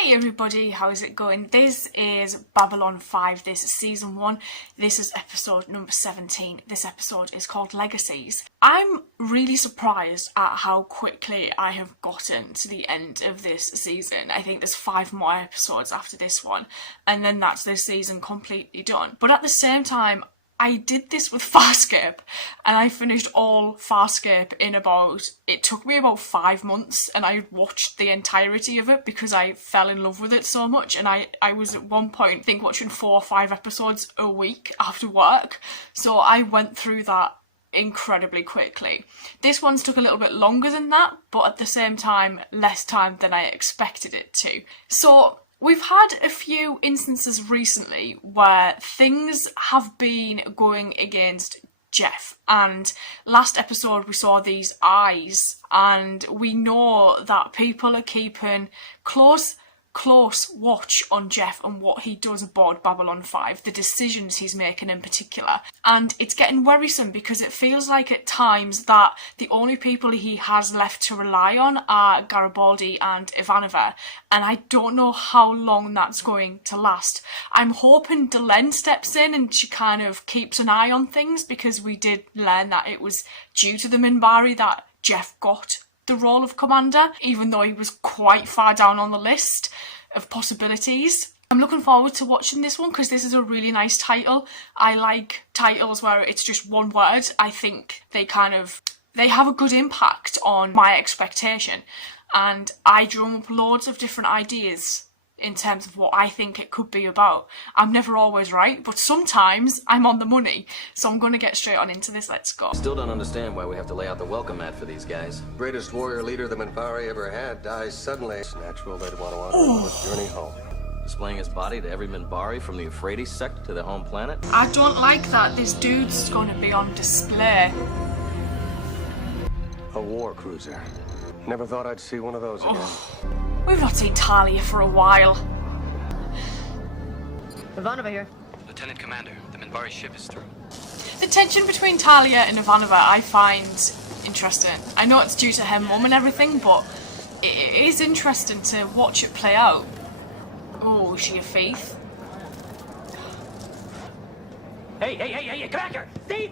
Hey everybody, how's it going? This is Babylon 5, this is season 1, this is episode number 17. This episode is called Legacies. I'm really surprised at how quickly I have gotten to the end of this season. I think there's 5 more episodes after this one, and then that's this season completely done. But at the same time, I did this with Farscape, and I finished all Farscape in it took me about 5 months, and I watched the entirety of it because I fell in love with it so much, and I was at one point, I think, watching 4 or 5 episodes a week after work, so I went through that incredibly quickly. This one's took a little bit longer than that, but at the same time, less time than I expected it to. So we've had a few instances recently where things have been going against Jeff, and last episode we saw these eyes, and we know that people are keeping close watch on Jeff and what he does aboard Babylon 5, the decisions he's making in particular. And it's getting worrisome because it feels like at times that the only people he has left to rely on are Garibaldi and Ivanova, and I don't know how long that's going to last. I'm hoping Delenn steps in and she kind of keeps an eye on things, because we did learn that it was due to the Minbari that Jeff got the role of commander, even though he was quite far down on the list of possibilities. I'm looking forward to watching this one because this is a really nice title. I like titles where it's just one word. I think they have a good impact on my expectation, and I drum up loads of different ideas in terms of what I think it could be about. I'm never always right, but sometimes I'm on the money. So I'm going to get straight on into this. Let's go. Still don't understand why we have to lay out the welcome mat for these guys. Greatest warrior leader the Minbari ever had dies suddenly. It's natural they'd want to honor him on his journey home. Displaying his body to every Minbari from the Euphrates sect to their home planet. I don't like that this dude's going to be on display. A war cruiser. Never thought I'd see one of those again. We've not seen Talia for a while. Ivanova here. Lieutenant Commander, the Minbari ship is through. The tension between Talia and Ivanova I find interesting. I know it's due to her mum and everything, but it is interesting to watch it play out. Oh, is she a thief? Hey, come back here! Thief!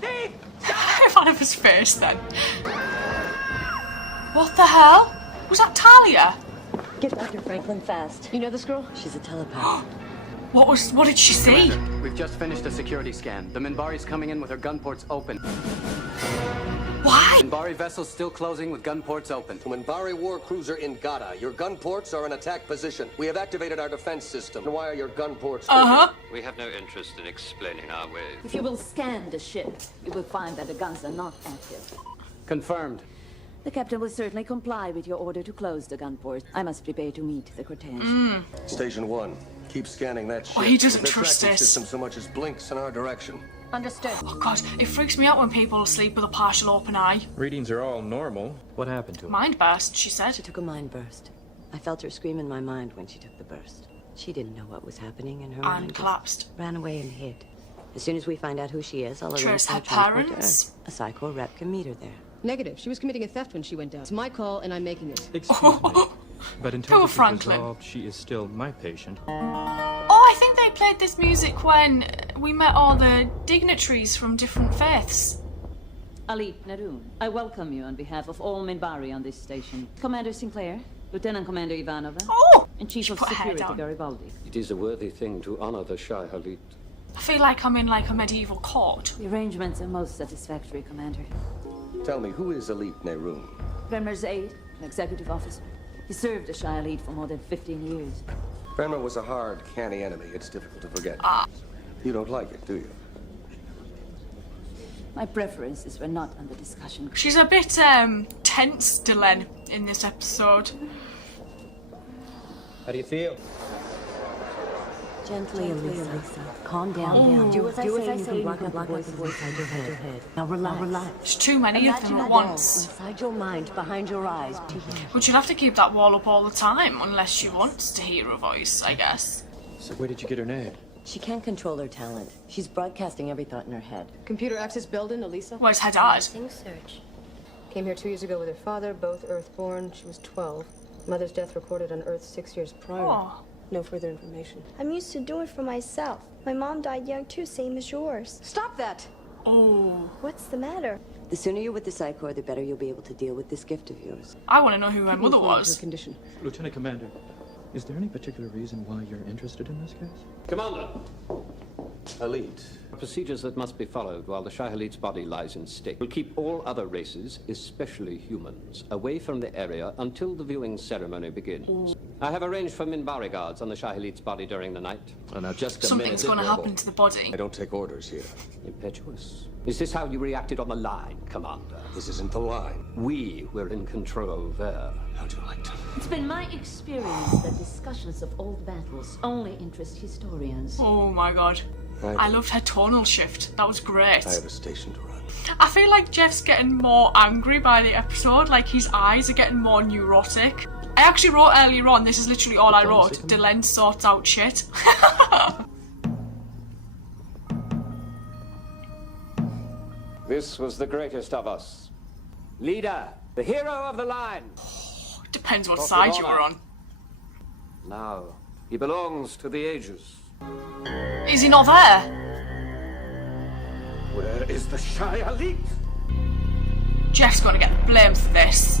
Thief! Ivanova's face then. What the hell? Was that Talia? Get Dr. Franklin fast. You know this girl? She's a telepath. What did she see? Commander, we've just finished a security scan. The Minbari's coming in with her gun ports open. Why? Minbari vessels still closing with gun ports open. Minbari war cruiser in Gata. Your gun ports are in attack position. We have activated our defense system. Why are your gun ports open? We have no interest in explaining our ways. If you will scan the ship, you will find that the guns are not active. Confirmed. The captain will certainly comply with your order to close the gun port. I must prepare to meet the cortege. Station 1. Keep scanning that ship. Oh, he doesn't Their trust tracking us. system so much as blinks in our direction. Understood. Oh god, it freaks me out when people sleep with a partial open eye. Readings are all normal. What happened to him? Mind burst, she said. She took a mind burst. I felt her scream in my mind when she took the burst. She didn't know what was happening, and her mind just collapsed. ran away and hid. As soon as we find out who she is, I'll arrange Trace for her a transport to parents? Earth. A psycho rep can meet her there. Negative. She was committing a theft when she went down. It's my call, and I'm making it. Excuse me, but until Poor this is Franklin. resolved, she is still my patient. Oh, I think they played this music when we met all the dignitaries from different faiths. Ali Naroon, I welcome you on behalf of all Minbari on this station. Commander Sinclair, Lieutenant Commander Ivanova, Oh! and Chief She of put her hair Security down. Garibaldi. It is a worthy thing to honor the Shah Halid. I feel like I'm in like a medieval court. The arrangements are most satisfactory, Commander. Tell me, who is Elite Neroon? Bremer's aide, an executive officer. He served the Shah Elite for more than 15 years. Bremer was a hard, canny enemy. It's difficult to forget. You don't like it, do you? My preferences were not under discussion. She's a bit tense, Delenn, in this episode. How do you feel? Gently, Elisa. Calm down. Do as I say. You can block out the voice inside your head. Now relax. There's too many of them Imagine at a wall once. inside your mind, behind your eyes. But you'll have to keep that wall up all the time, unless she wants to hear a voice, I guess. So where did you get her name? She can't control her talent. She's broadcasting every thought in her head. Computer access Belden, Elisa. Where's her dad? Search. Came here 2 years ago with her father, both Earthborn. She was 12. Mother's death recorded on Earth 6 years prior. Oh. No further information. I'm used to doing it for myself. My mom died young too, same as yours. Stop that! Oh. What's the matter? The sooner you're with the Psy Corps, the better you'll be able to deal with this gift of yours. I want to know who her mother Her was. condition. Lieutenant Commander, is there any particular reason why you're interested in this case? Commander! Elite. Procedures that must be followed while the Shai-Halit's body lies in state will keep all other races, especially humans, away from the area until the viewing ceremony begins. I have arranged for Minbari guards on the Shai-Halit's body during the night. Now, just a Something's going to happen to the body. I don't take orders here. Impetuous. Is this how you reacted on the line, Commander? This isn't the line. We were in control there. How'd you like to? It's been my experience that discussions of old battles only interest historians. Oh my god. I loved her tonal shift. That was great. I have a station to run. I feel like Jeff's getting more angry by the episode. Like his eyes are getting more neurotic. I actually wrote earlier on, this is literally all I wrote. Delenn sorts out shit. This was the greatest of us. Leader, the hero of the line. Depends what side you were on. Now, he belongs to the ages. Is he not there? Where is the Shai-Halit? Jeff's gonna get blamed for this.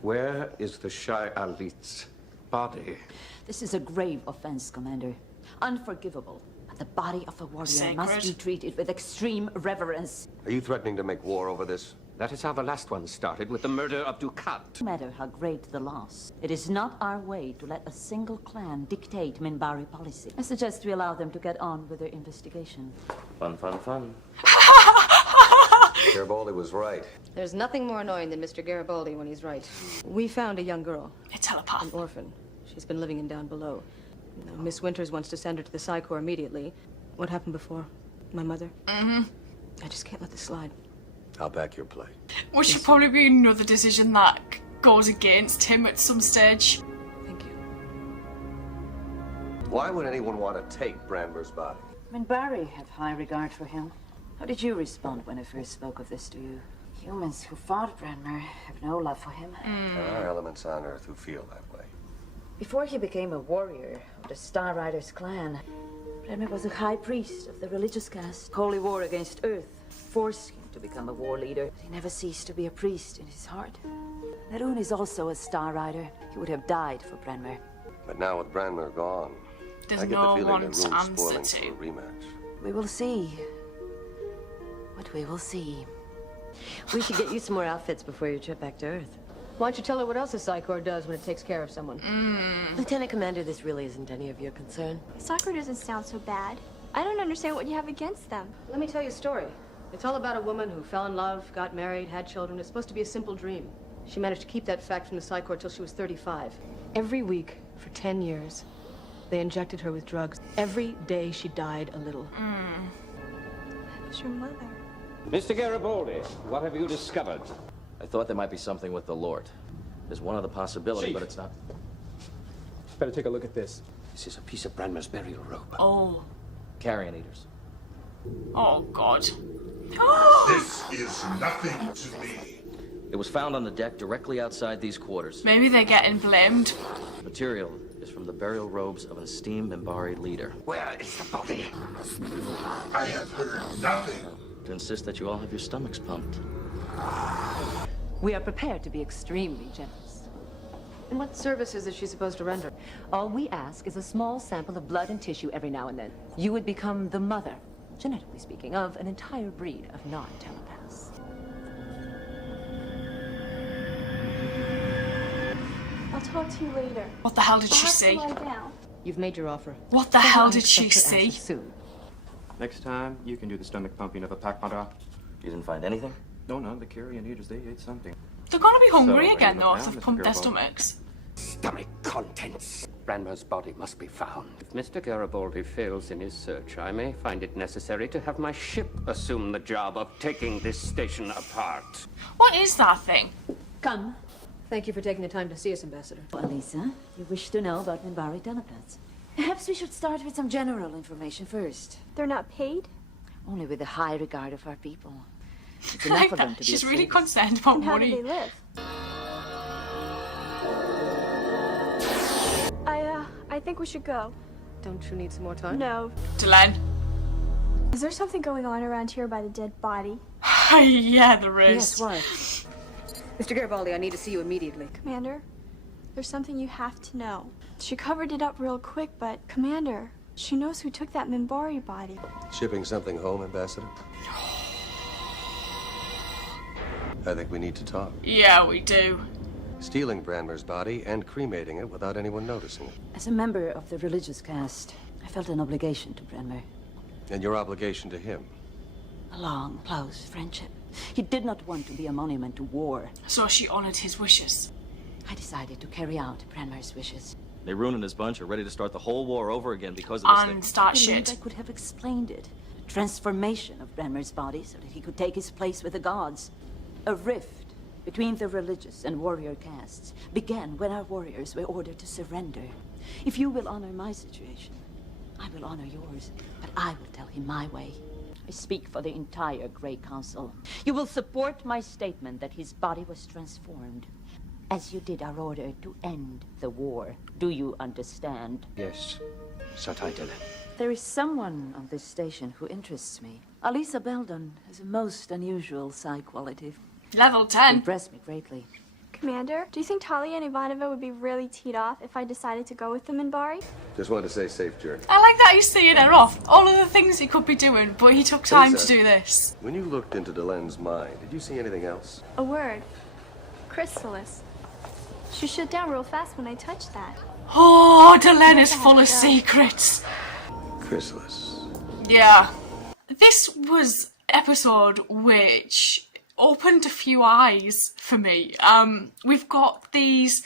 Where is the Shai-Halit's body? This is a grave offense, Commander. Unforgivable. The body of a warrior Sacred. must be treated with extreme reverence. Are you threatening to make war over this? That is how the last one started, with the murder of Dukat. No matter how great the loss, it is not our way to let a single clan dictate Minbari policy. I suggest we allow them to get on with their investigation. Fun, fun, fun. Garibaldi was right. There's nothing more annoying than Mr. Garibaldi when he's right. We found a young girl. A telepath. An orphan. She's been living in down below. Now, Miss Winters wants to send her to the Psy Corps immediately. What happened before? My mother? Mm-hmm. I just can't let this slide. I'll back your play. Which should probably be another decision that goes against him at some stage. Thank you. Why would anyone want to take Branmer's body? Minbari have high regard for him. How did you respond when I first spoke of this to you? Humans who fought Branmer have no love for him. There are elements on Earth who feel that way. Before he became a warrior of the Star Riders clan, Branmer was a high priest of the religious caste. Holy war against Earth forced him to become a war leader. He never ceased to be a priest in his heart. Nerun is also a Star Rider. He would have died for Branmer. But now with Branmer gone, There's I get no the feeling one that to room's answer spoiling to. for a rematch. We will see. What we will see. We should get you some more outfits before your trip back to Earth. Why don't you tell her what else the Psy Corps does when it takes care of someone? Lieutenant Commander, this really isn't any of your concern. Soccer doesn't sound so bad. I don't understand what you have against them. Let me tell you a story. It's all about a woman who fell in love, got married, had children. It's supposed to be a simple dream. She managed to keep that fact from the Psy Corps till she was 35. Every week for 10 years, they injected her with drugs. Every day she died a little. That was your mother. Mr. Garibaldi, what have you discovered? I thought there might be something with the Lord. There's one other possibility, Chief. but it's not. Better take a look at this. This is a piece of Branmer's burial robe. Oh. Carrion eaters. Oh god. This is nothing to me. It was found on the deck directly outside these quarters. Maybe they're getting blamed. The material is from the burial robes of an esteemed Minbari leader. Where is the body? I have heard nothing. To insist that you all have your stomachs pumped. We are prepared to be extremely generous. And what services is she supposed to render? All we ask is a small sample of blood and tissue every now and then. You would become the mother, genetically speaking, of an entire breed of non-telepaths. I'll talk to you later. What the hell did I'll she have to see? lie down. You've made your offer. What the hell did she see? Soon. Next time, you can do the stomach pumping of a Pakmada. You didn't find anything? No, the carrion eaters, they ate something. They're gonna be hungry So, again though now, if they've Mr. pumped their Garibaldi. stomachs. Stomach contents. Branmer's body must be found. If Mr. Garibaldi fails in his search, I may find it necessary to have my ship assume the job of taking this station apart. What is that thing? Come. Thank you for taking the time to see us, Ambassador. Alisa, you wish to know about Minbari telepaths. Perhaps we should start with some general information first. They're not paid? Only with the high regard of our people. It's Like enough of them that. to be She's of really service. concerned about And how do money. they live? think we should go. Don't you need some more time? No. Delenn. Is there something going on around here by the dead body? Yeah, there is. Yes, what? Mr. Garibaldi, I need to see you immediately. Commander, there's something you have to know. She covered it up real quick, but Commander, she knows who took that Minbari body. Shipping something home, Ambassador? I think we need to talk. Yeah, we do. Stealing Branmer's body and cremating it without anyone noticing it. As a member of the religious caste, I felt an obligation to Branmer. And your obligation to him. A long, close friendship. He did not want to be a monument to war. So she honored his wishes. I decided to carry out Branmer's wishes. They ruining his bunch are ready to start the whole war over again because of this thing. And start I believe shit. I could have explained it. The transformation of Branmer's body so that he could take his place with the gods. A rift between the religious and warrior castes began when our warriors were ordered to surrender. If you will honor my situation, I will honor yours, but I will tell him my way. I speak for the entire Grey Council. You will support my statement that his body was transformed, as you did our order to end the war. Do you understand? Yes, Sir Titan. There is someone on this station who interests me. Alisa Beldon has a most unusual psi quality. Level 10. Impressed me greatly. Commander, do you think Talia and Ivanova would be really teed off if I decided to go with the Minbari? Just wanted to say safe journey. I like that he's seeing her off. All of the things he could be doing, but he took time to do this. When you looked into Delenn's mind, did you see anything else? A word. Chrysalis. She shut down real fast when I touched that. Oh, Delenn is full of secrets. Chrysalis. Yeah. This was episode which opened a few eyes for me. We've got these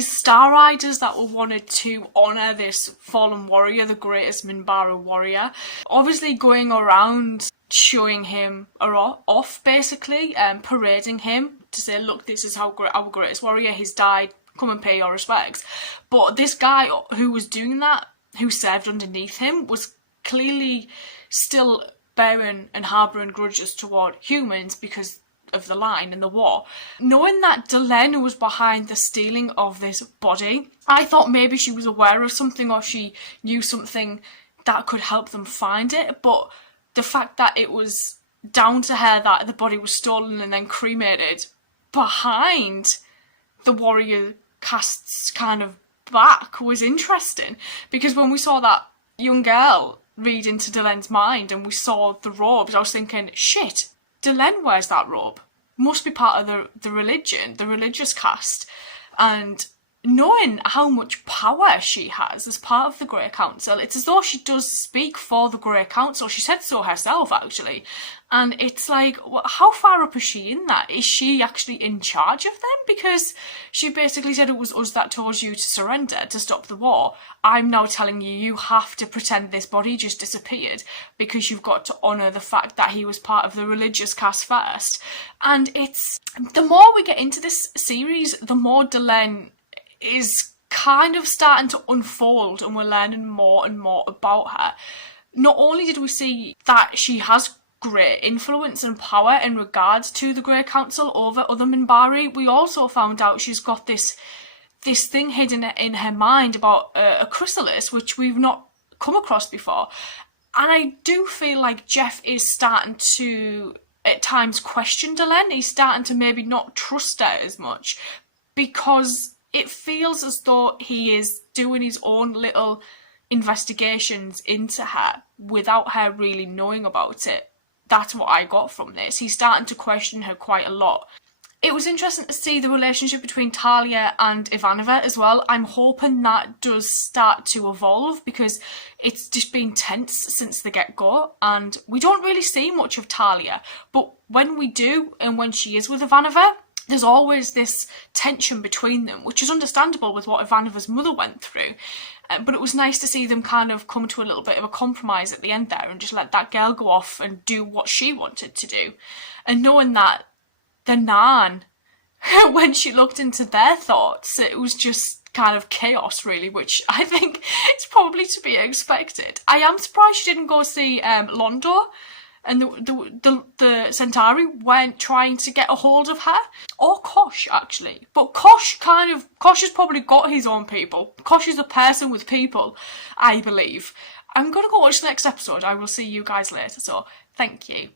Star Riders that were wanted to honour this fallen warrior, the greatest Minbara warrior. Obviously going around showing him off, basically, parading him to say, look, this is how our greatest warrior, he's died, come and pay your respects. But this guy who was doing that, who served underneath him, was clearly still bearing and harbouring grudges toward humans because of the line in the war. Knowing that Delenn was behind the stealing of this body, I thought maybe she was aware of something or she knew something that could help them find it, but the fact that it was down to her that the body was stolen and then cremated behind the warrior caste's kind of back was interesting, because when we saw that young girl read into Delenn's mind and we saw the robes, I was thinking, shit, Delenn wears that robe. Must be part of the religion, the religious caste. And knowing how much power she has as part of the Grey Council, it's as though she does speak for the Grey Council. She said so herself, actually. And it's like, how far up is she in that? Is she actually in charge of them? Because she basically said it was us that told you to surrender, to stop the war. I'm now telling you, you have to pretend this body just disappeared because you've got to honour the fact that he was part of the religious caste first. And it's, the more we get into this series, the more Delenn is kind of starting to unfold and we're learning more and more about her. Not only did we see that she has great influence and power in regards to the Grey Council over other Minbari, we also found out she's got this thing hidden in her mind about a chrysalis, which we've not come across before. And I do feel like Jeff is starting to at times question Delenn. He's starting to maybe not trust her as much because it feels as though he is doing his own little investigations into her without her really knowing about it. That's what I got from this. He's starting to question her quite a lot. It was interesting to see the relationship between Talia and Ivanova as well. I'm hoping that does start to evolve because it's just been tense since the get-go and we don't really see much of Talia. But when we do and when she is with Ivanova, there's always this tension between them, which is understandable with what Ivanova's mother went through. But it was nice to see them kind of come to a little bit of a compromise at the end there and just let that girl go off and do what she wanted to do. And knowing that the Nan, when she looked into their thoughts, it was just kind of chaos really, which I think is probably to be expected. I am surprised she didn't go see Londo and the Centauri weren't trying to get a hold of her. Or Kosh, actually. But Kosh has probably got his own people. Kosh is a person with people, I believe. I'm going to go watch the next episode. I will see you guys later, so thank you.